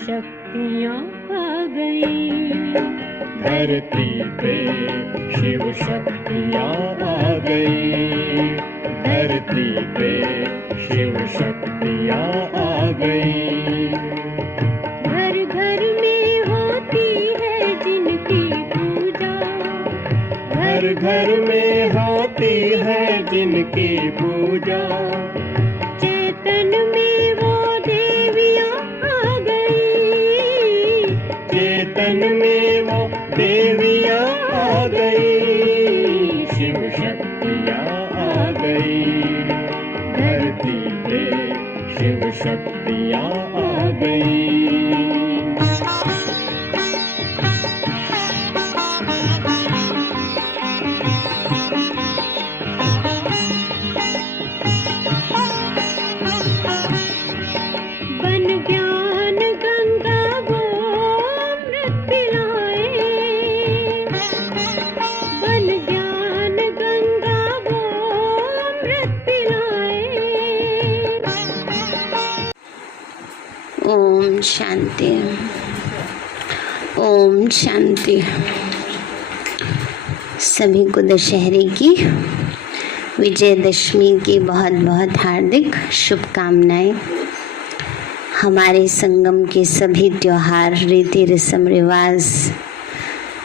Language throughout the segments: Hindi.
शक्तियाँ आ गई, धरती पे शिव शक्तियाँ आ गई, धरती पे शिव शक्तियाँ आ गई। घर घर में होती है जिनकी पूजा, घर घर में होती है जिनकी पूजा, चेतन में वो देवियाँ आ गई, चेतन में वो देवियाँ आ गई, शिव शक्तियाँ आ गई, धरती पे शिव शक्तियाँ आ गई। बन ज्ञान गंगा वो अमृत पिलाए, बन ज्ञान गंगा वो अमृत पिलाए। ओम शांति, ओम शांति। सभी को दशहरे की, विजयदशमी की बहुत बहुत हार्दिक शुभकामनाएं। हमारे संगम के सभी त्योहार, रीति रस्म रिवाज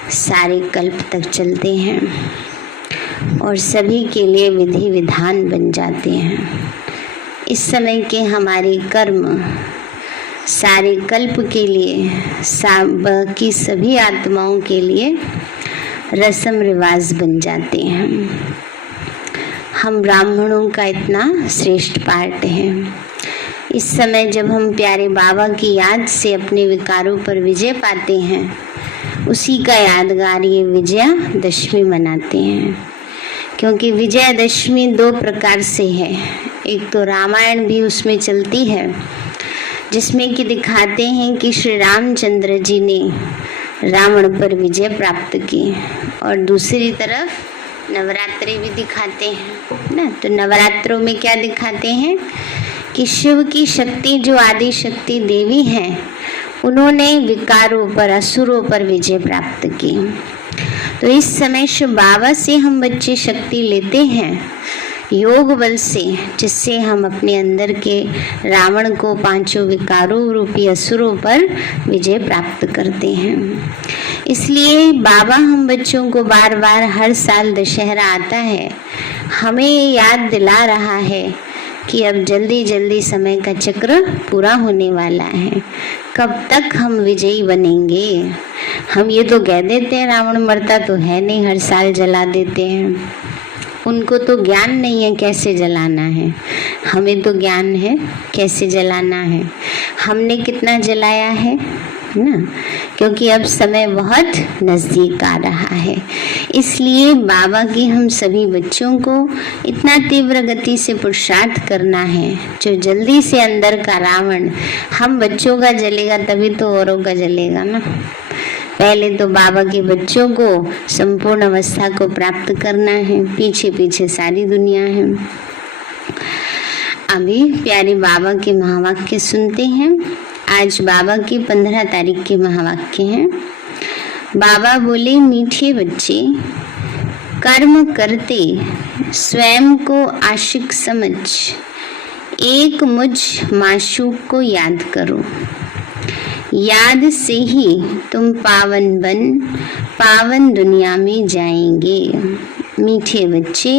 सारे कल्प तक चलते हैं और सभी के लिए विधि विधान बन जाते हैं। इस समय के हमारे कर्म सारे कल्प के लिए, बाकी सभी आत्माओं के लिए रस्म रिवाज बन जाते हैं। हम ब्राह्मणों का इतना श्रेष्ठ पार्ट है। इस समय जब हम प्यारे बाबा की याद से अपने विकारों पर विजय पाते हैं, उसी का यादगार ये विजयादशमी मनाते हैं। क्योंकि विजयादशमी दो प्रकार से है। एक तो रामायण भी उसमें चलती है, जिसमें कि दिखाते हैं कि श्री रामचंद्र जी ने रावण पर विजय प्राप्त की, और दूसरी तरफ नवरात्रि भी दिखाते हैं ना। तो नवरात्रों में क्या दिखाते हैं कि शिव की शक्ति, जो आदि शक्ति देवी हैं, उन्होंने विकारों पर, असुरों पर विजय प्राप्त की। तो इस समय शिव बाबा से हम बच्चे शक्ति लेते हैं योग बल से, जिससे हम अपने अंदर के रावण को, पांचों विकारों रूपी असुरों पर विजय प्राप्त करते हैं। इसलिए बाबा हम बच्चों को बार बार हर साल दशहरा आता है, हमें याद दिला रहा है कि अब जल्दी जल्दी समय का चक्र पूरा होने वाला है। कब तक हम विजयी बनेंगे? हम ये तो कह देते हैं रावण मरता तो है नहीं, हर साल जला देते हैं। उनको तो ज्ञान नहीं है कैसे जलाना है, हमें तो ज्ञान है कैसे जलाना है। हमने कितना जलाया है ना, क्योंकि अब समय बहुत नज़दीक आ रहा है। इसलिए बाबा की हम सभी बच्चों को इतना तीव्र गति से पुरुषार्थ करना है, जो जल्दी से अंदर का रावण हम बच्चों का जलेगा, तभी तो औरों का जलेगा ना। पहले तो बाबा के बच्चों को संपूर्ण अवस्था को प्राप्त करना है, पीछे पीछे सारी दुनिया है। अभी प्यारे बाबा के महावाक्य सुनते हैं। आज बाबा की 15 तारीख के महावाक्य हैं। बाबा बोले, मीठे बच्चे, कर्म करते स्वयं को आशिक समझ, एक मुझ माशूक को याद करो। याद से ही तुम पावन बन पावन दुनिया में जाएंगे। मीठे बच्चे,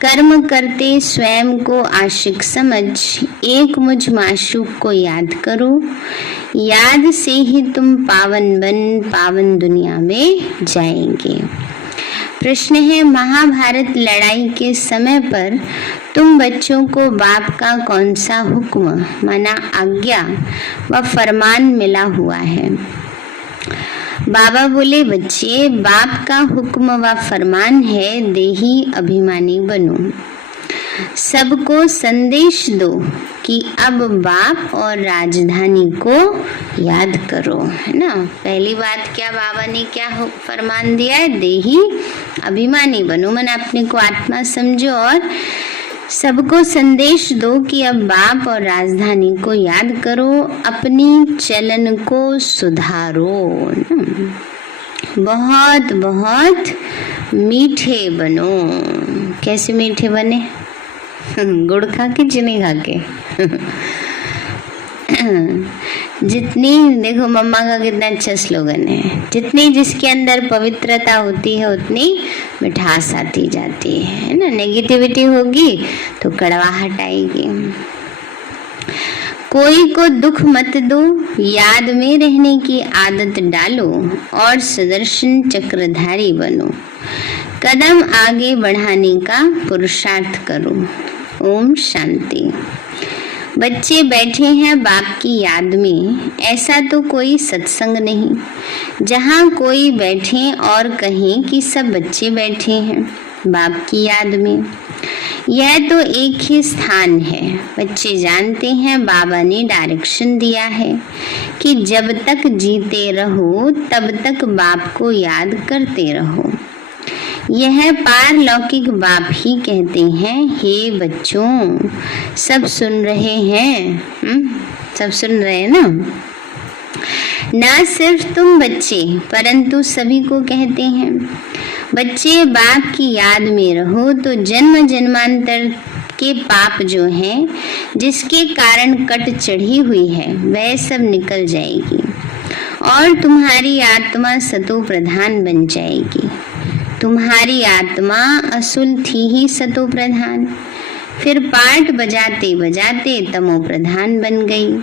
कर्म करते स्वयं को आशिक समझ, एक मुझ माशूक को याद करो। याद से ही तुम पावन बन पावन दुनिया में जाएंगे। प्रश्न है, महाभारत लड़ाई के समय पर तुम बच्चों को बाप का कौन सा हुक्म माना आज्ञा व फरमान मिला हुआ है? बाबा बोले, बच्चे, बाप का हुक्म व फरमान है, देही अभिमानी बनो। सबको संदेश दो कि अब बाप और राजधानी को याद करो, है ना। पहली बात क्या बाबा ने क्या फरमान दिया है? देही अभिमानी बनो, मन अपने को आत्मा समझो और सबको संदेश दो कि अब बाप और राजधानी को याद करो, अपनी चलन को सुधारो, बहुत बहुत मीठे बनो। कैसे मीठे बने? गुड़ खा के, चीनी खा के? जितनी, देखो मम्मा का कितना अच्छा स्लोगन है, जितनी जिसके अंदर पवित्रता होती है उतनी मिठास आती जाती है ना। नेगेटिविटी होगी तो कड़वाहट आएगी। कोई को दुख मत दो, याद में रहने की आदत डालो और सुदर्शन चक्रधारी बनो। कदम आगे बढ़ाने का पुरुषार्थ करो। ओम शांति। बच्चे बैठे हैं बाप की याद में, ऐसा तो कोई सत्संग नहीं जहाँ कोई बैठे और कहें कि सब बच्चे बैठे हैं बाप की याद में। यह तो एक ही स्थान है। बच्चे जानते हैं बाबा ने डायरेक्शन दिया है कि जब तक जीते रहो तब तक बाप को याद करते रहो। यह पारलौकिक बाप ही कहते हैं, हे बच्चों, सब सुन रहे हैं? सब सुन रहे हैं ना? ना सिर्फ तुम बच्चे परंतु सभी को कहते हैं, बच्चे बाप की याद में रहो तो जन्म जन्मांतर के पाप जो हैं, जिसके कारण कट चढ़ी हुई है, वह सब निकल जाएगी और तुम्हारी आत्मा सतो प्रधान बन जाएगी। तुम्हारी आत्मा असुल थी ही सतो प्रधान, फिर पाठ बजाते बजाते तमो प्रधान बन गई।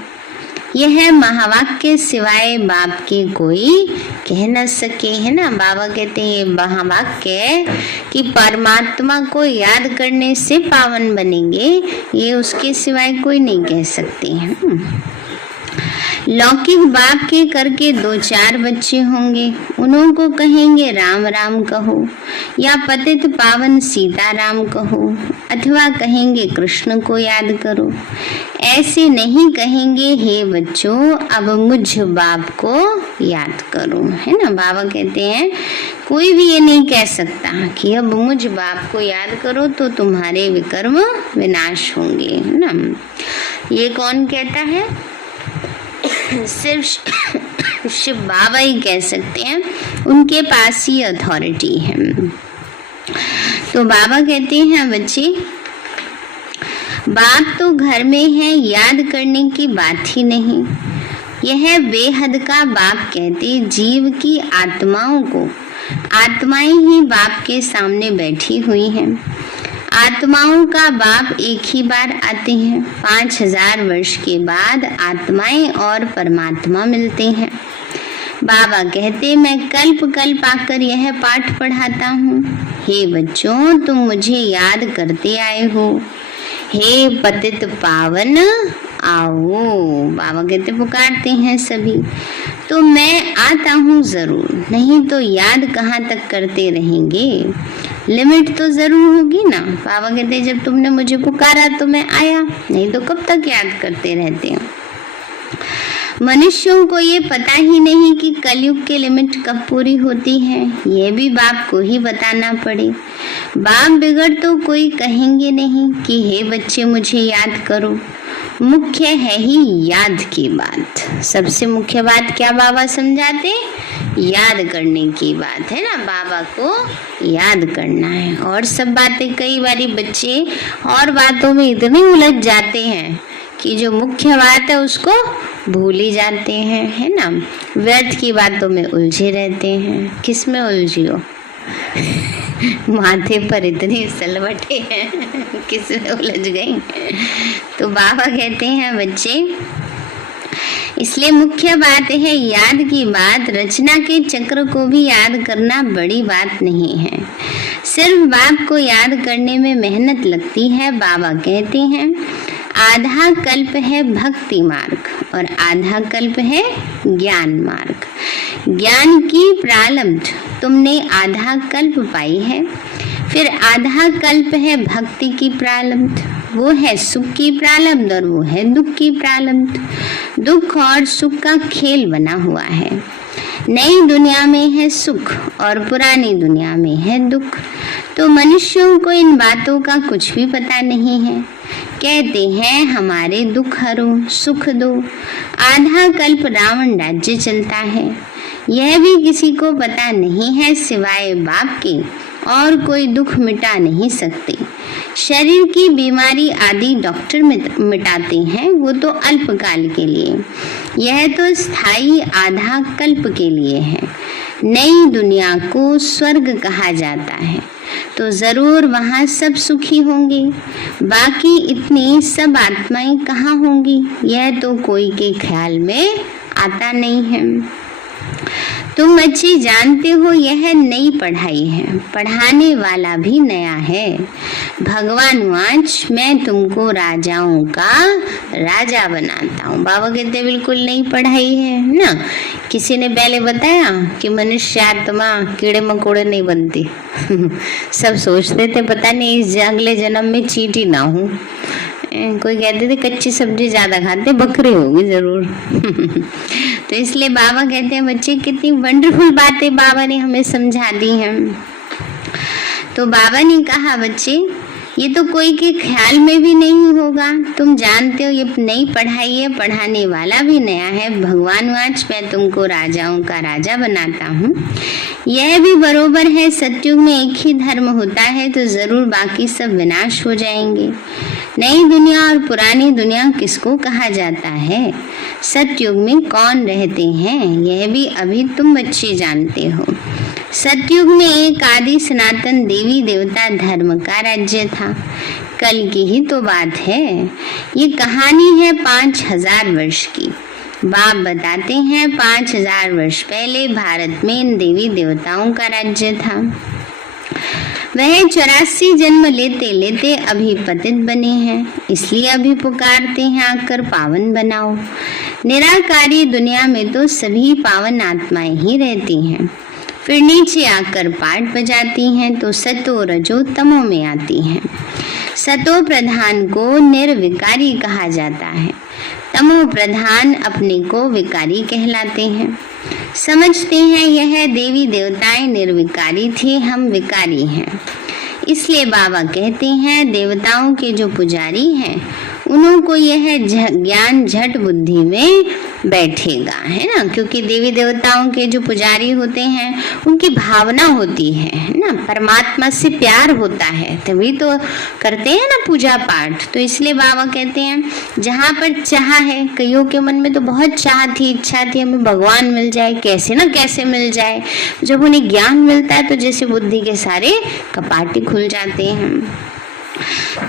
यह महावाक्य सिवाय बाप के कोई कह न सके, है ना। बाबा कहते हैं महावाक्य कि परमात्मा को याद करने से पावन बनेंगे, ये उसके सिवाय कोई नहीं कह सकते हैं। लौकिक बाप के करके 2-4 बच्चे होंगे, उन्हों को कहेंगे राम राम कहो या पतित पावन सीता राम कहो, अथवा कहेंगे कृष्ण को याद करो। ऐसे नहीं कहेंगे हे बच्चों अब मुझ बाप को याद करो, है ना। बाबा कहते हैं कोई भी ये नहीं कह सकता कि अब मुझ बाप को याद करो तो तुम्हारे विकर्म विनाश होंगे, है ना। ये कौन कहता है? सिर्फ शिव बाबा ही कह सकते हैं, उनके पास ही अथॉरिटी है। तो बाबा कहते हैं बच्चे, बाप तो घर में है, याद करने की बात ही नहीं। यह बेहद का बाप कहते जीव की आत्माओं को, आत्माएं ही बाप के सामने बैठी हुई हैं। आत्माओं का बाप एक ही बार आते हैं, 5000 वर्ष के बाद आत्माएं और परमात्मा मिलते हैं। बाबा कहते मैं कल्प कल्प आकर यह पाठ पढ़ाता हूँ। हे बच्चों, तुम मुझे याद करते आए हो। हे पतित पावन आओ, बाबा कहते पुकारते हैं सभी, तो मैं आता हूँ जरूर, नहीं तो याद कहाँ तक करते रहेंगे, लिमिट तो जरूर होगी ना। बाबा कहते जब तुमने मुझे पुकारा तो मैं आया, नहीं तो कब तक याद करते रहते हो। मनुष्यों को ये पता ही नहीं कि कलयुग की लिमिट कब पूरी होती है, ये भी बाप को ही बताना पड़े। बाप बिगड़ तो कोई कहेंगे नहीं कि हे बच्चे मुझे याद करो। मुख्य है ही याद की बात। सबसे मुख्य बात क्या बाबा समझाते? याद करने की बात है ना। बाबा को याद करना है। और सब बातें, कई बारी बच्चे और बातों में इतने उलझ जाते हैं कि जो मुख्य बात है उसको भूल ही जाते हैं, है ना। व्यर्थ की बातों में उलझे रहते हैं। किस में उलझी हो? माथे पर इतनी सलवटे हैं, किस में उलझ गई? तो बाबा कहते हैं बच्चे, इसलिए मुख्य बात है याद की बात। रचना के चक्र को भी याद करना बड़ी बात नहीं है, सिर्फ बाप को याद करने में मेहनत लगती है। बाबा कहते हैं आधा कल्प है भक्ति मार्ग और आधा कल्प है ज्ञान मार्ग। ज्ञान की प्रारंभ तुमने आधा कल्प पाई है, फिर आधा कल्प है भक्ति की प्रारंभ, वो है सुख की प्रारंभ और वो है दुख की प्रारंभ। दुख और सुख का खेल बना हुआ है। नई दुनिया में है सुख और पुरानी दुनिया में है दुख। तो मनुष्यों को इन बातों का कुछ भी पता नहीं है। कहते हैं हमारे दुख हरो सुख दो। आधा कल्प रावण राज्य चलता है, यह भी किसी को पता नहीं है सिवाय बाप के, और कोई दुख मिटा नहीं सकते। शरीर की बीमारी आदि डॉक्टर मिटाते हैं, वो तो अल्पकाल के लिए, यह तो स्थायी आधा कल्प के लिए है। नई दुनिया को स्वर्ग कहा जाता है, तो जरूर वहाँ सब सुखी होंगे। बाकी इतनी सब आत्माएं कहाँ होंगी, यह तो कोई के ख्याल में आता नहीं है। तुम बच्चे जानते हो यह नई पढ़ाई है, पढ़ाने वाला भी नया है। भगवान वाच मैं तुमको राजाओं का राजा बनाता हूँ। बाबा कहते बिल्कुल नई पढ़ाई है ना। किसी ने पहले बताया कि मनुष्य आत्मा कीड़े मकोड़े नहीं बनती सब सोचते थे पता नहीं इस अगले जन्म में चींटी ना हो। कोई कहते थे कच्ची सब्जी ज्यादा खाते बकरे होंगे जरूर तो इसलिए बाबा कहते हैं बच्चे कितनी वंडरफुल बातें बाबा ने हमें समझा दी हैं। तो बाबा ने कहा बच्चे ये तो कोई के ख्याल में भी नहीं होगा। तुम जानते हो ये नई पढ़ाई है, पढ़ाने वाला भी नया है। भगवान वाच मैं तुमको राजाओं का राजा बनाता हूँ। यह भी बरोबर है, सतयुग में एक ही धर्म होता है तो जरूर बाकी सब विनाश हो जाएंगे। नई दुनिया और पुरानी दुनिया किसको कहा जाता है, सतयुग में कौन रहते हैं, यह भी अभी तुम बच्चे जानते हो। सतयुग में एक आदि सनातन देवी देवता धर्म का राज्य था। कल की ही तो बात है। ये कहानी है 5000 वर्ष की। बाप बताते हैं 5000 वर्ष पहले भारत में इन देवी देवताओं का राज्य था। वह 84 जन्म लेते लेते अभी पतित बने हैं, इसलिए अभी पुकारते हैं आकर पावन बनाओ। निराकारी दुनिया में तो सभी पावन आत्माएं ही रहती हैं, फिर नीचे आकर पाठ बजाती हैं तो सतो रजो तमो में आती हैं। सतो प्रधान को निर्विकारी कहा जाता है, तमो प्रधान अपने को विकारी कहलाते हैं। समझते हैं यह देवी देवताएं निर्विकारी थे, हम विकारी हैं। इसलिए बाबा कहते हैं देवताओं के जो पुजारी हैं उन्हों को यह ज्ञान झट बुद्धि में बैठेगा, है ना। क्योंकि देवी देवताओं के जो पुजारी होते हैं उनकी भावना होती है ना, परमात्मा से प्यार होता है तभी तो करते हैं ना पूजा पाठ। तो इसलिए बाबा कहते हैं जहाँ पर चाह है, कईयों के मन में तो बहुत चाह थी, इच्छा थी हमें भगवान मिल जाए, कैसे ना कैसे मिल जाए। जब उन्हें ज्ञान मिलता है तो जैसे बुद्धि के सारे कपाटे खुल जाते हैं।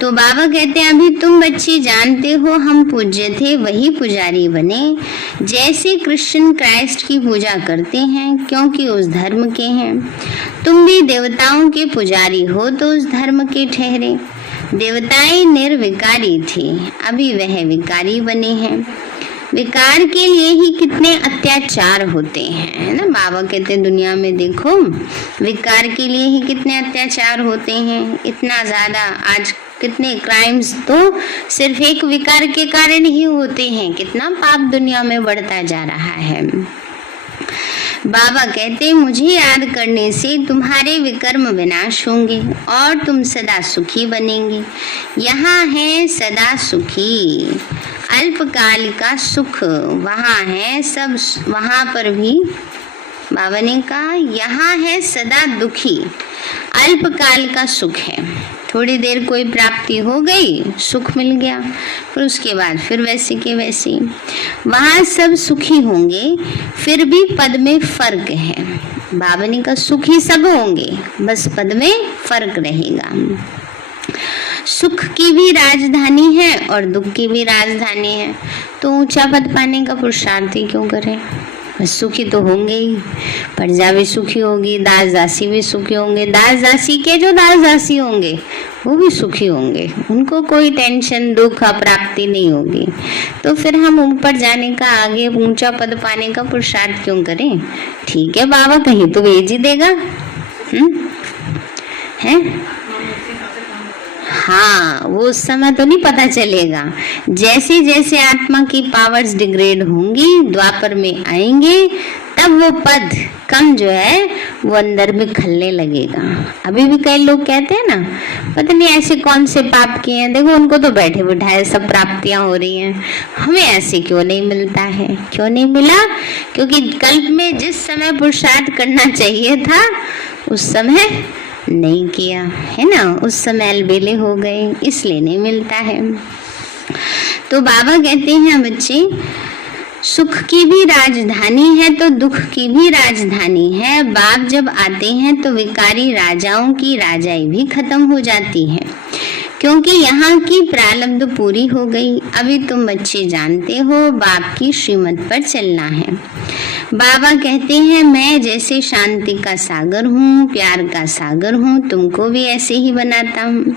तो बाबा कहते हैं अभी तुम बच्चे जानते हो हम पूज्य थे वही पुजारी बने। जैसे कृष्ण क्राइस्ट की पूजा करते हैं क्योंकि उस धर्म के हैं, तुम भी देवताओं के पुजारी हो तो उस धर्म के ठहरे। देवताएं निर्विकारी थे, अभी वह विकारी बने हैं। विकार के लिए ही कितने अत्याचार होते हैं ना। बाबा कहते हैं दुनिया में देखो विकार के लिए ही कितने अत्याचार होते हैं, इतना ज्यादा। आज कितने क्राइम्स तो सिर्फ एक विकार के कारण ही होते हैं। कितना पाप दुनिया में बढ़ता जा रहा है। बाबा कहते मुझे याद करने से तुम्हारे विकर्म विनाश होंगे और तुम सदा सुखी बनेंगे। यहाँ है सदा सुखी, अल्पकाल का सुख वहाँ है सब। वहाँ पर भी बाबा ने कहा यहाँ है सदा दुखी, अल्पकाल का सुख है। थोड़ी देर कोई प्राप्ति हो गई, सुख मिल गया, फिर उसके बाद फिर वैसे के वैसे। वहाँ सब सुखी होंगे, फिर भी पद में फर्क है। बाबा ने कहा सुखी सब होंगे, बस पद में फर्क रहेगा। सुख की भी राजधानी है और दुख की भी राजधानी है, तो ऊंचा पद पाने का पुरुषार्थ ही क्यों करें। बस सुखी तो होंगे ही, प्रजा भी सुखी होगी, दास दासी भी सुखी होंगे। दास दासी के जो दास दासी होंगे वो भी सुखी होंगे, उनको कोई टेंशन दुख अप्राप्ति नहीं होगी। तो फिर हम ऊपर जाने का, आगे ऊंचा पद पाने का पुरुषार्थ क्यों करें। ठीक है बाबा कहीं तो भेज ही देगा, है हाँ, वो उस समय तो नहीं पता चलेगा। जैसे जैसे आत्मा की पावर्स डिग्रेड होंगी, द्वापर में आएंगे तब वो पद कम जो है वो अंदर में खलने लगेगा। अभी भी कई लोग कहते हैं ना, पता नहीं ऐसे कौन से पाप किए हैं, देखो उनको तो बैठे बिठाए सब प्राप्तियां हो रही हैं, हमें ऐसे क्यों नहीं मिलता है। क्यों नहीं मिला? क्योंकि कल्प में जिस समय पुरुषार्थ करना चाहिए था उस समय नहीं किया है ना, उस समय अलबेले हो गए, इसलिए नहीं मिलता है। तो बाबा कहते हैं बच्चे, सुख की भी राजधानी है तो दुख की भी राजधानी है। बाप जब आते हैं तो विकारी राजाओं की राजाई भी खत्म हो जाती है, क्योंकि यहाँ की प्रारब्ध पूरी हो गई। अभी तुम बच्चे जानते हो बाप की श्रीमत पर चलना है। बाबा कहते हैं, मैं जैसे शांति का सागर हूँ, प्यार का सागर हूँ, तुमको भी ऐसे ही बनाता हूँ।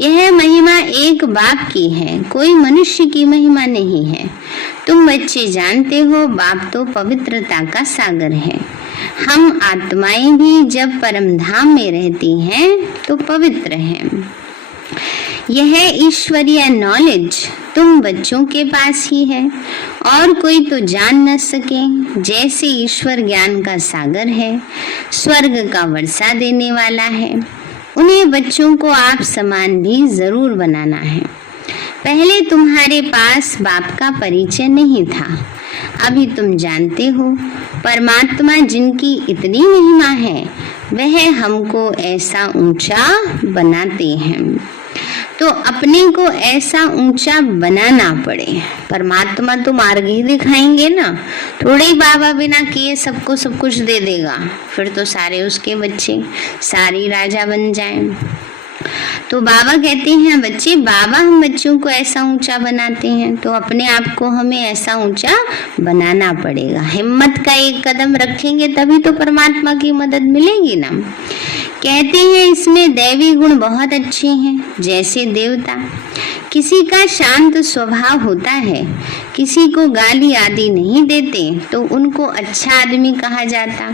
यह महिमा एक बाप की है, कोई मनुष्य की महिमा नहीं है। तुम बच्चे जानते हो बाप तो पवित्रता का सागर है। हम आत्माएं भी जब परम धाम में रहती हैं तो पवित्र हैं। यह ईश्वरीय नॉलेज तुम बच्चों के पास ही है और कोई तो जान न सके। जैसे ईश्वर ज्ञान का सागर है, स्वर्ग का वर्षा देने वाला है, उन्हें बच्चों को आप समान भी जरूर बनाना है। पहले तुम्हारे पास बाप का परिचय नहीं था, अभी तुम जानते हो। परमात्मा जिनकी इतनी महिमा है वह हमको ऐसा ऊंचा बनाते हैं, तो अपने को ऐसा ऊंचा बनाना पड़े। परमात्मा तो मार्ग ही दिखाएंगे ना, थोड़े ही बाबा बिना किए सबको सब कुछ दे देगा, फिर तो सारे उसके बच्चे सारी राजा बन जाएं। तो बाबा कहते हैं बच्चे, बाबा हम बच्चों को ऐसा ऊंचा बनाते हैं तो अपने आप को हमें ऐसा ऊंचा बनाना पड़ेगा। हिम्मत का एक कदम रखेंगे तभी तो परमात्मा की मदद मिलेगी ना। कहते हैं इसमें दैवी गुण बहुत अच्छे हैं, जैसे देवता। किसी का शांत स्वभाव होता है, किसी को गाली आदि नहीं देते तो उनको अच्छा आदमी कहा जाता,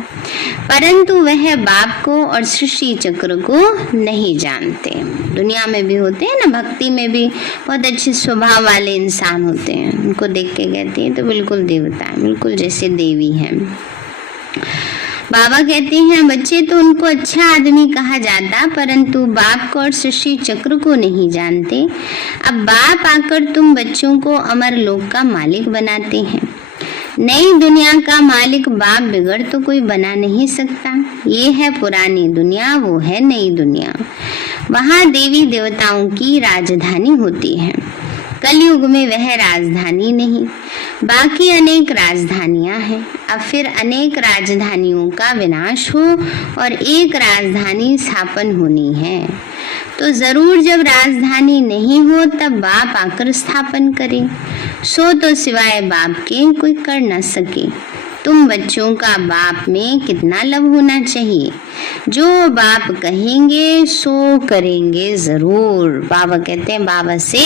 परंतु वह बाप को और सृष्टि चक्र को नहीं जानते। दुनिया में भी होते हैं ना, भक्ति में भी बहुत अच्छे स्वभाव वाले इंसान होते हैं, उनको देख के कहते हैं तो बिल्कुल देवता है, बिल्कुल जैसे देवी हैं। बाबा कहते हैं बच्चे तो उनको अच्छा आदमी कहा जाता, परंतु बाप को और सृष्टि चक्र को नहीं जानते। अब बाप आकर तुम बच्चों को अमर लोक का मालिक बनाते हैं। नई दुनिया का मालिक बाप बिगड़ तो कोई बना नहीं सकता। ये है पुरानी दुनिया, वो है नई दुनिया। वहाँ देवी देवताओं की राजधानी होती है। कलयुग में वह राजधानी नहीं, बाकी अनेक राजधानियां हैं। अब फिर अनेक राजधानियों का विनाश हो और एक राजधानी स्थापन होनी है, तो जरूर जब राजधानी नहीं हो तब बाप आकर स्थापन करे। सो तो सिवाय बाप के कोई कर न सके। तुम बच्चों का बाप में कितना लव होना चाहिए, जो बाप कहेंगे सो करेंगे जरूर। बाबा कहते हैं बाबा से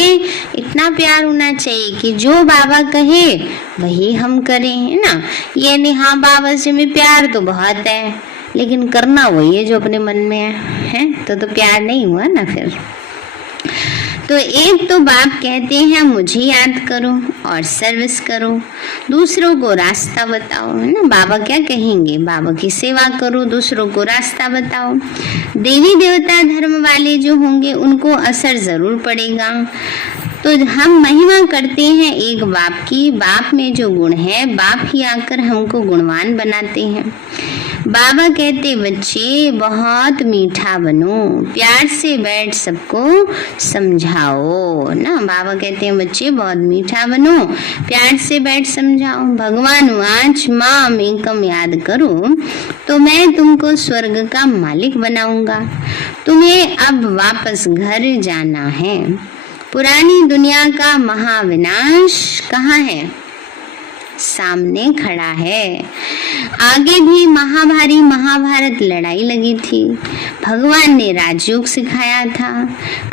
इतना प्यार होना चाहिए कि जो बाबा कहे वही हम करें, है ना। ये नहीं हाँ बाबा से में प्यार तो बहुत है लेकिन करना वही है जो अपने मन में है तो प्यार नहीं हुआ ना फिर। तो एक तो बाप कहते हैं मुझे याद करो और सर्विस करो, दूसरों को रास्ता बताओ, है ना। बाबा क्या कहेंगे, बाबा की सेवा करो, दूसरों को रास्ता बताओ। देवी देवता धर्म वाले जो होंगे उनको असर जरूर पड़ेगा। तो हम महिमा करते हैं एक बाप की। बाप में जो गुण है बाप ही आकर हमको गुणवान बनाते हैं। बाबा कहते बच्चे बहुत मीठा बनो, प्यार से बैठ सबको समझाओ ना। बाबा कहते हैं बच्चे बहुत मीठा बनो, प्यार से बैठ समझाओ। भगवान वाच माम एकम याद करो तो मैं तुमको स्वर्ग का मालिक बनाऊंगा। तुम्हें अब वापस घर जाना है। पुरानी दुनिया का महाविनाश कहाँ है, सामने खड़ा है। आगे भी महाभारी महाभारत लड़ाई लगी थी। भगवान ने राजयोग सिखाया था।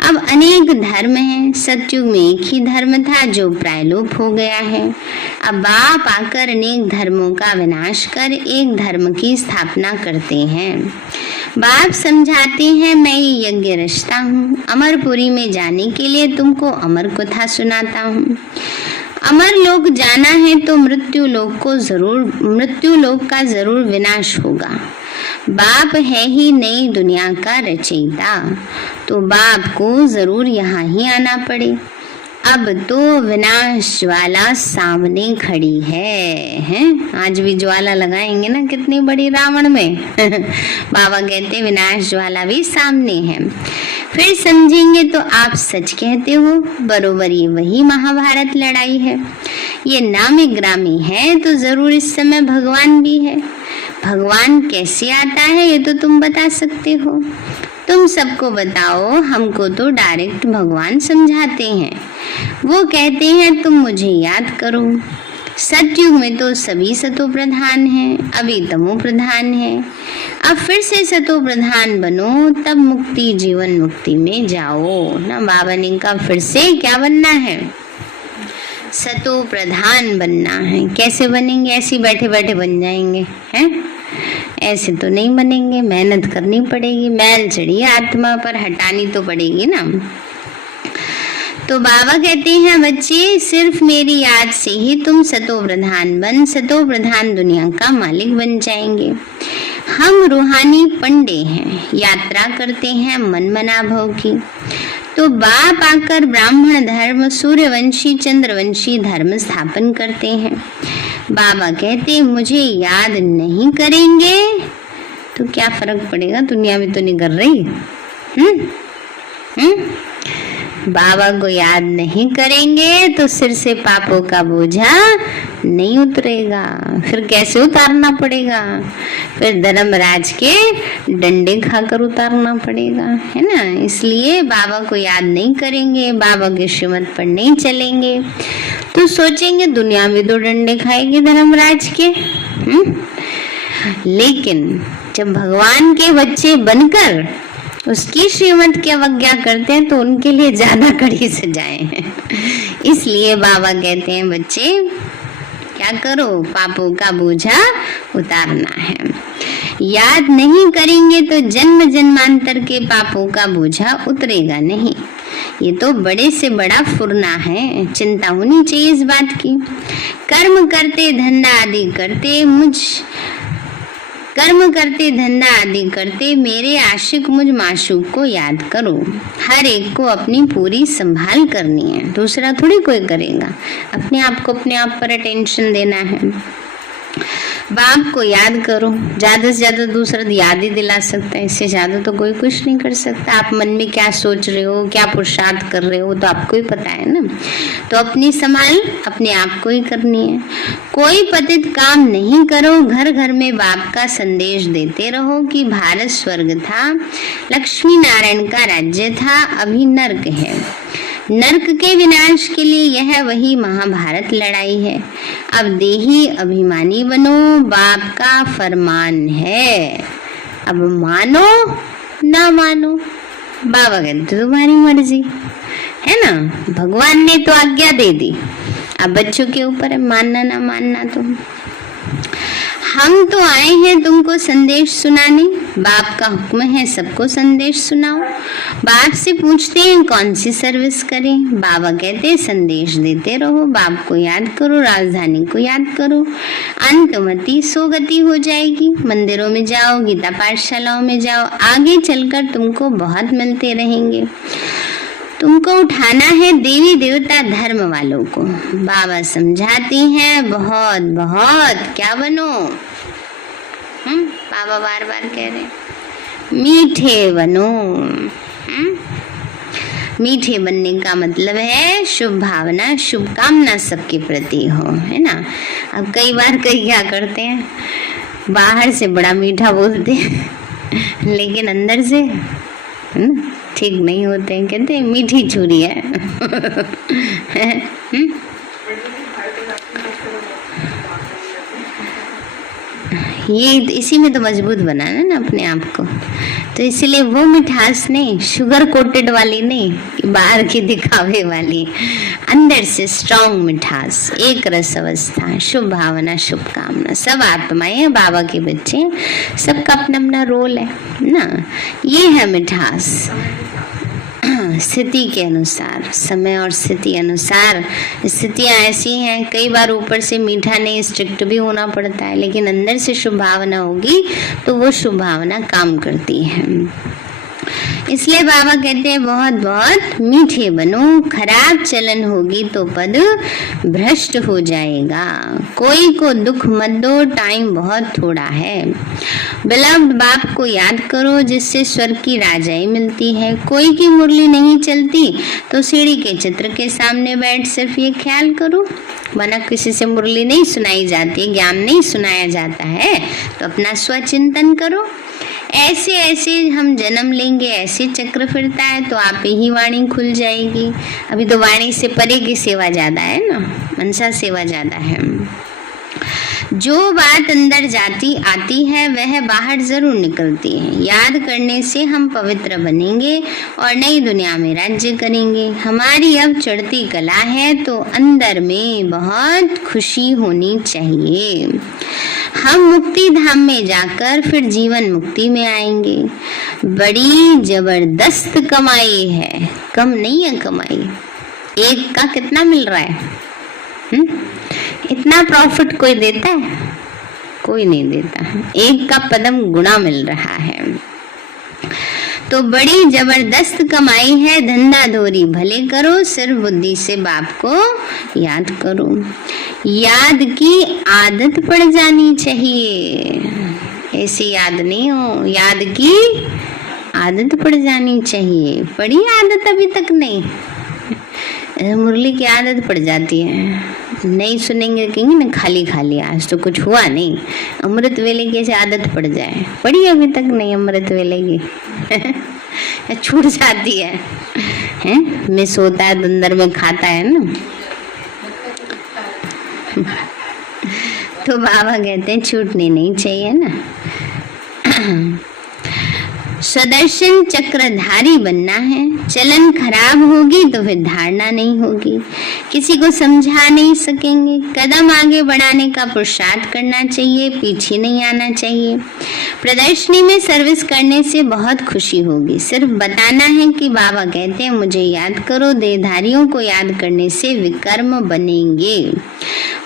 अब अनेक धर्म हैं, सतयुग में एक ही धर्म था जो प्रायलोप हो गया है। अब बाप आकर अनेक धर्मों का विनाश कर एक धर्म की स्थापना करते हैं। बाप समझाते हैं मैं ये यज्ञ रचता हूँ, अमरपुरी में जाने के लिए तुमको अमर कथा सुनाता हूँ। अमर लोक जाना है तो मृत्यु लोक का जरूर विनाश होगा। बाप है ही नई दुनिया का रचयिता, तो बाप को जरूर यहाँ ही आना पड़े। अब तो विनाश ज्वाला सामने खड़ी है? आज भी ज्वाला लगाएंगे ना कितनी बड़ी रावण में। बाबा कहते विनाश ज्वाला भी सामने है। फिर समझेंगे तो आप सच कहते हो, बरोबर ये वही महाभारत लड़ाई है। ये नामी ग्रामी है तो जरूर इस समय भगवान भी है। भगवान कैसे आता है ये तो तुम बता सकते हो। तुम सबको बताओ, हमको तो डायरेक्ट भगवान समझाते हैं। वो कहते हैं तुम मुझे याद करो। सतयुग में तो सभी सतो प्रधान हैं, अभी तमो प्रधान है। अब फिर से सतो प्रधान बनो, तब मुक्ति जीवन मुक्ति में जाओ ना। बाबा ने कहा फिर से क्या बनना है? सतो प्रधान बनना है। कैसे बनेंगे? ऐसे बैठे बैठे बन जाएंगे हैं? ऐसे तो नहीं बनेंगे, मेहनत करनी पड़ेगी। मैल चढ़ी आत्मा पर, हटानी तो पड़ेगी ना। तो बाबा कहते हैं बच्चे, सिर्फ मेरी याद से ही तुम सतो प्रधान दुनिया का मालिक बन जाएंगे। हम रूहानी पंडे हैं, यात्रा करते हैं मन मना भव की। तो बाप आकर ब्राह्मण धर्म, सूर्यवंशी चंद्रवंशी धर्म स्थापन करते हैं। बाबा कहते मुझे याद नहीं करेंगे तो क्या फर्क पड़ेगा, दुनिया में तो नहीं कर रही। बाबा को याद नहीं करेंगे तो सिर से पापों का बोझा नहीं उतरेगा। फिर कैसे उतारना पड़ेगा? फिर धर्मराज के डंडे खाकर उतारना पड़ेगा, है ना। इसलिए बाबा को याद नहीं करेंगे, बाबा के श्रीमत पर नहीं चलेंगे तो सोचेंगे दुनिया में तो डंडे खाएगी धर्मराज के। लेकिन जब भगवान के बच्चे बनकर उसकी श्रीमत की अवज्ञा करते हैं तो उनके लिए ज्यादा कड़ी सजाएं हैं। इसलिए बाबा कहते हैं बच्चे क्या करो, पापों का बोझा उतारना है। याद नहीं करेंगे तो जन्म जन्मांतर के पापों का बोझा उतरेगा नहीं। ये तो बड़े से बड़ा फुरना है, चिंता होनी चाहिए इस बात की। कर्म करते धंधा आदि करते मेरे आशिक मुझ माशूक को याद करो। हर एक को अपनी पूरी संभाल करनी है, दूसरा थोड़ी कोई करेगा। अपने आप को अपने आप पर अटेंशन देना है। बाप को याद करो, ज्यादा से ज्यादा दूसरा याद ही दिला सकता है, इससे ज्यादा तो कोई कुछ नहीं कर सकता। आप मन में क्या सोच रहे हो, क्या पुरुषार्थ कर रहे हो तो आपको ही पता है ना। तो अपनी संभाल अपने आप को ही करनी है। कोई पतित काम नहीं करो, घर घर में बाप का संदेश देते रहो कि भारत स्वर्ग था, लक्ष्मी नारायण का राज्य था, अभी नर्क है। नर्क के विनाश के लिए यह वही महाभारत लड़ाई है। अब देही अभिमानी बनो, बाप का फरमान है। अब मानो ना मानो, बाबा कहते तुम्हारी मर्जी है ना। भगवान ने तो आज्ञा दे दी, अब बच्चों के ऊपर है मानना ना मानना। तुम हम तो आए हैं तुमको संदेश सुनाने, बाप का हुक्म है सबको संदेश सुनाओ। बाप से पूछते हैं कौन सी सर्विस करें, बाबा कहते हैं संदेश देते रहो, बाप को याद करो, राजधानी को याद करो, अंतमति सोगति हो जाएगी। मंदिरों में जाओ, गीता पाठशालाओं में जाओ, आगे चलकर तुमको बहुत मिलते रहेंगे। तुमको उठाना है देवी देवता धर्म वालों को। बाबा समझाती हैं बहुत बहुत क्या बनो। बाबा बार बार कह रहे मीठे बनो। मीठे बनने का मतलब है शुभ भावना, शुभकामना सबके प्रति हो, है ना। अब कई बार क्या करते हैं, बाहर से बड़ा मीठा बोलते हैं लेकिन अंदर से ठीक नहीं होते हैं, कहते हैं मीठी छुरी है। ये इसी में तो मजबूत बनाना ना अपने आप को। तो इसलिए वो मिठास नहीं, शुगर कोटेड वाली नहीं, बाहर की दिखावे वाली, अंदर से स्ट्रॉन्ग मिठास, एक रस अवस्था, शुभ भावना, शुभकामना। सब आत्माएं हैं, बाबा के बच्चे, सबका अपना अपना रोल है ना। ये है मिठास। स्थिति के अनुसार, समय और स्थिति अनुसार। स्थितियाँ ऐसी हैं, कई बार ऊपर से मीठा नहीं स्ट्रिक्ट भी होना पड़ता है, लेकिन अंदर से शुभ भावना होगी तो वो शुभ भावना काम करती है। इसलिए बाबा कहते हैं बहुत बहुत मीठे बनो, खराब चलन होगी तो पद भ्रष्ट हो जाएगा। कोई को दुख मत दो, टाइम बहुत थोड़ा है। बिलव्ड बाप को याद करो जिससे स्वर्ग की राजाई मिलती है। कोई की मुरली नहीं चलती तो सीढ़ी के चित्र के सामने बैठ सिर्फ ये ख्याल करो, वरना किसी से मुरली नहीं सुनाई जाती, ज्ञान नहीं सुनाया जाता है, तो अपना स्वचिंतन करो। ऐसे ऐसे हम जन्म लेंगे, ऐसे चक्र फिरता है तो आप ही वाणी खुल जाएगी। अभी तो वाणी से परे की सेवा ज्यादा है ना, मनसा सेवा ज्यादा है। जो बात अंदर जाती आती है वह बाहर जरूर निकलती है। याद करने से हम पवित्र बनेंगे और नई दुनिया में राज्य करेंगे। हमारी अब चढ़ती कला है तो अंदर में बहुत खुशी होनी चाहिए। हम मुक्ति धाम में जाकर फिर जीवन मुक्ति में आएंगे। बड़ी जबरदस्त कमाई है, कम नहीं है कमाई। एक का कितना मिल रहा है? इतना प्रॉफिट कोई देता है? कोई नहीं देता। एक का पदम गुना मिल रहा है। तो बड़ी जबरदस्त कमाई है। धंधा धोरी भले करो, सिर्फ बुद्धि से बाप को याद करो। याद की आदत पड़ जानी चाहिए, ऐसी याद नहीं हो, याद की आदत पड़ जानी चाहिए। पड़ी आदत अभी तक नहीं, मुरली की आदत पड़ जाती है, नहीं सुनेंगे कहेंगे ना खाली खाली, आज तो कुछ हुआ नहीं। अमृत वेले की आदत पड़ जाए, पड़ी अभी तक नहीं अमृत वेले की छूट जाती है, मिस होता है, अंदर में खाता है ना। तो बाबा कहते हैं छूटनी नहीं चाहिए ना। सदर्शन चक्रधारी बनना है। चलन खराब होगी तो फिर धारणा नहीं होगी, किसी को समझा नहीं सकेंगे। कदम आगे बढ़ाने का पुरुषार्थ करना चाहिए, पीछे नहीं आना चाहिए। प्रदर्शनी में सर्विस करने से बहुत खुशी होगी। सिर्फ बताना है कि बाबा कहते हैं मुझे याद करो। देहधारियों को याद करने से विकर्म बनेंगे।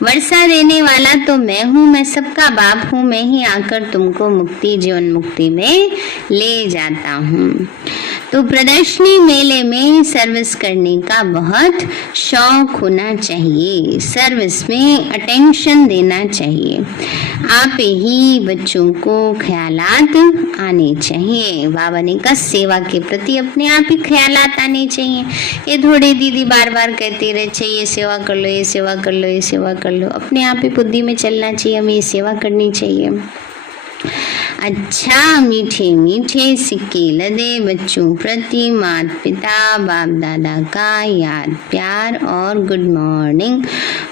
वर्षा देने वाला तो मैं हूँ, मैं सबका बाप हूँ। मैं ही आकर तुमको मुक्ति, जीवन मुक्ति में ले जाता हूँ। तो प्रदर्शनी मेले में सर्विस करने का बहुत शौक होना चाहिए, सर्विस में अटेंशन देना चाहिए। आप ही बच्चों को ख्यालात आने चाहिए। बाबा ने कहा सेवा के प्रति अपने आप ही ख्यालात आने चाहिए। ये थोड़ी दीदी बार बार कहती रहे चाहिए सेवा कर लो, ये सेवा कर लो, ये सेवा कर लो। अपने आप ही बुद्धि में चलना चाहिए, हमें ये सेवा करनी चाहिए। अच्छा मीठे मीठे सिक्के लदे बच्चों प्रति माता पिता बाप दादा का याद प्यार और गुड मॉर्निंग।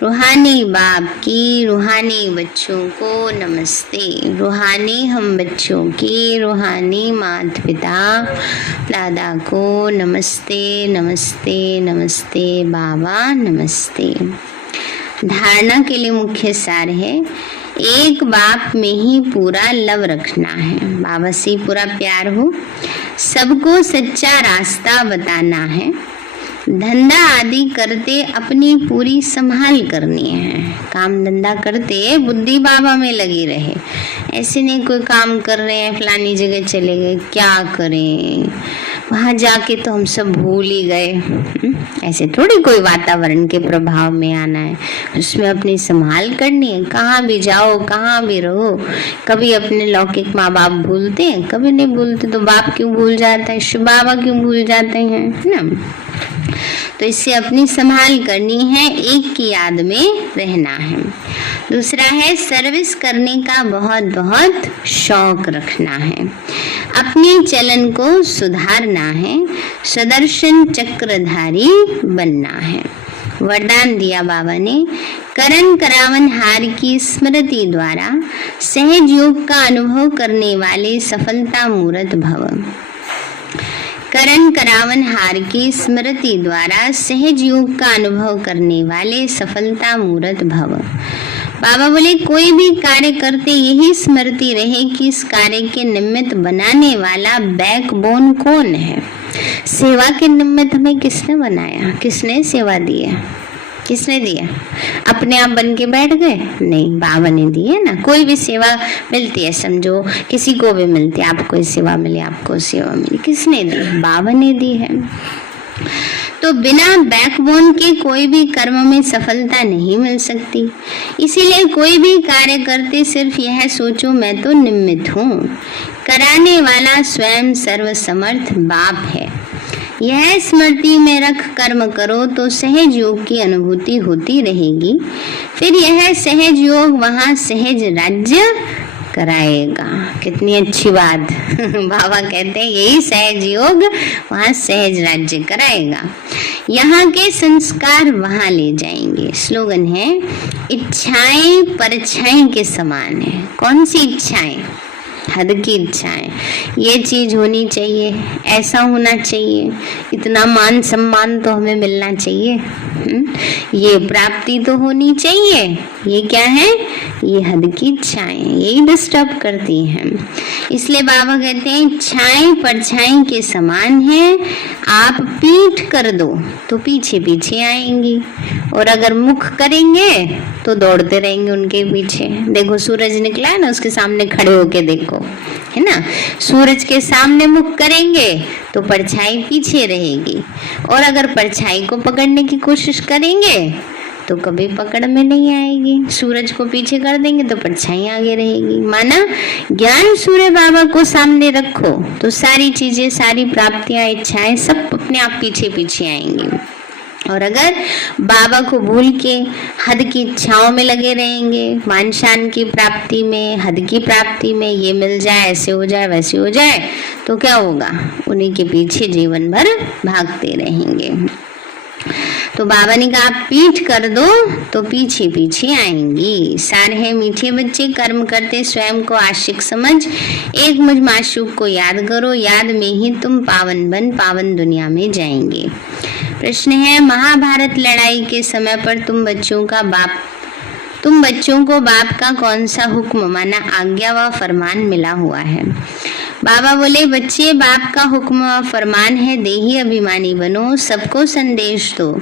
रूहानी बाप की रूहानी बच्चों को नमस्ते। रूहानी हम बच्चों की रूहानी माता पिता दादा को नमस्ते नमस्ते नमस्ते बाबा नमस्ते। धारणा के लिए मुख्य सार है, एक बाप में ही पूरा लव रखना है, बाबा से पूरा प्यार हो, सबको सच्चा रास्ता बताना है। धंधा आदि करते अपनी पूरी संभाल करनी है। काम धंधा करते बुद्धि बाबा में लगी रहे। ऐसे नहीं कोई काम कर रहे हैं फलानी जगह चले गए, क्या करें, वहां जाके तो हम सब भूल ही गए। ऐसे थोड़ी कोई वातावरण के प्रभाव में आना है, उसमें अपनी संभाल करनी है। कहाँ भी जाओ, कहाँ भी रहो, कभी अपने लौकिक माँ बाप भूलते हैं, कभी नहीं भूलते। तो बाप क्यों भूल जाता है, शिव बाबा क्यों भूल जाते हैं, है ना। तो इससे अपनी संभाल करनी है, एक की याद में रहना है। दूसरा है सर्विस करने का बहुत बहुत शौक रखना है, अपने चलन को सुधारना है, सदर्शन चक्रधारी बनना है। वरदान दिया बाबा ने, करण करावन हार की स्मृति द्वारा सहज योग का अनुभव करने वाले सफलता मूर्त भव। करण करावन हार की स्मृति द्वारा सहज योग का अनुभव करने वाले सफलता मूर्त भव। बाबा बोले कोई भी कार्य करते यही स्मृति रहे कि इस कार्य के निमित्त बनाने वाला बैकबोन कौन है। सेवा के निमित्त हमें किसने बनाया, किसने सेवा दी है, किसने दिया? अपने आप बन के बैठ गए? नहीं, बाबा ने दी है ना। कोई भी सेवा मिलती है, समझो किसी को भी मिलती है, आपको सेवा मिली, आपको सेवा मिली, किसने दी? बाबा ने दी है। तो बिना बैकबोन के कोई भी कर्म में सफलता नहीं मिल सकती। इसीलिए कोई भी कार्य करते सिर्फ यह सोचो मैं तो निमित्त हूँ, कराने वाला स्वयं सर्वसमर्थ बाप है। यह स्मृति में रख कर्म करो तो सहज योग की अनुभूति होती रहेगी। फिर यह सहज योग वहाँ सहज राज्य कराएगा। कितनी अच्छी बात बाबा कहते हैं यही सहज योग वहाँ सहज राज्य कराएगा। यहाँ के संस्कार वहाँ ले जाएंगे। स्लोगन है इच्छाएं परछाई के समान है। कौन सी इच्छाएं? हद की इच्छाएं। ये चीज होनी चाहिए, ऐसा होना चाहिए, इतना मान सम्मान तो हमें मिलना चाहिए, ये प्राप्ति तो होनी चाहिए। ये क्या है? ये हद की इच्छाएं, यही डिस्टर्ब करती हैं। इसलिए बाबा कहते हैं इच्छाएं परछाई के समान है, आप पीठ कर दो तो पीछे पीछे आएंगी, और अगर मुख करेंगे तो दौड़ते रहेंगे उनके पीछे। देखो सूरज निकला है ना, उसके सामने खड़े होके देखो, है ना। सूरज के सामने मुख करेंगे तो परछाई पीछे रहेगी, और अगर परछाई को पकड़ने की कोशिश करेंगे तो कभी पकड़ में नहीं आएगी। सूरज को पीछे कर देंगे तो परछाई आगे रहेगी। माना ज्ञान सूर्य बाबा को सामने रखो तो सारी चीजें, सारी प्राप्तियां, इच्छाएं सब अपने आप पीछे पीछे आएंगी। और अगर बाबा को भूल के हद की इच्छाओं में लगे रहेंगे, मान शान की प्राप्ति में, हद की प्राप्ति में, ये मिल जाए, ऐसे हो जाए, वैसे हो जाए, तो क्या होगा? उन्हीं के पीछे जीवन भर भागते रहेंगे। तो बाबा ने कहा आप पीठ कर दो तो पीछे पीछे आएंगी। सार है मीठे बच्चे, कर्म करते स्वयं को आशिक समझ, एक मुझ माशूक को याद करो, याद में ही तुम पावन बन पावन दुनिया में जाएंगे। प्रश्न है महाभारत लड़ाई के समय पर तुम बच्चों को बाप का कौन सा हुक्म माना आज्ञा व फरमान मिला हुआ है? बाबा बोले बच्चे बाप का हुक्म व फरमान है देही अभिमानी बनो, सबको संदेश दो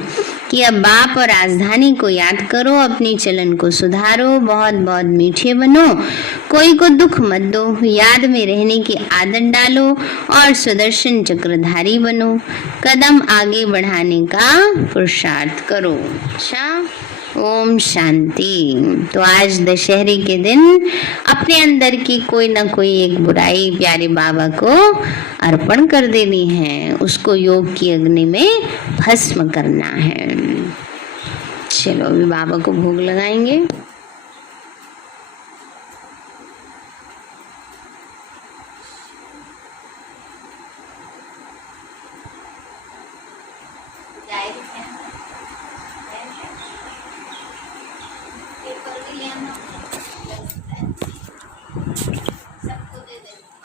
कि अब बाप और राजधानी को याद करो, अपनी चलन को सुधारो, बहुत बहुत मीठे बनो, कोई को दुख मत दो, याद में रहने की आदत डालो और सुदर्शन चक्रधारी बनो, कदम आगे बढ़ाने का पुरुषार्थ करो। अच्छा, ओम शांति। तो आज दशहरे के दिन अपने अंदर की कोई ना कोई एक बुराई प्यारे बाबा को अर्पण कर देनी है, उसको योग की अग्नि में भस्म करना है। चलो अभी बाबा को भोग लगाएंगे।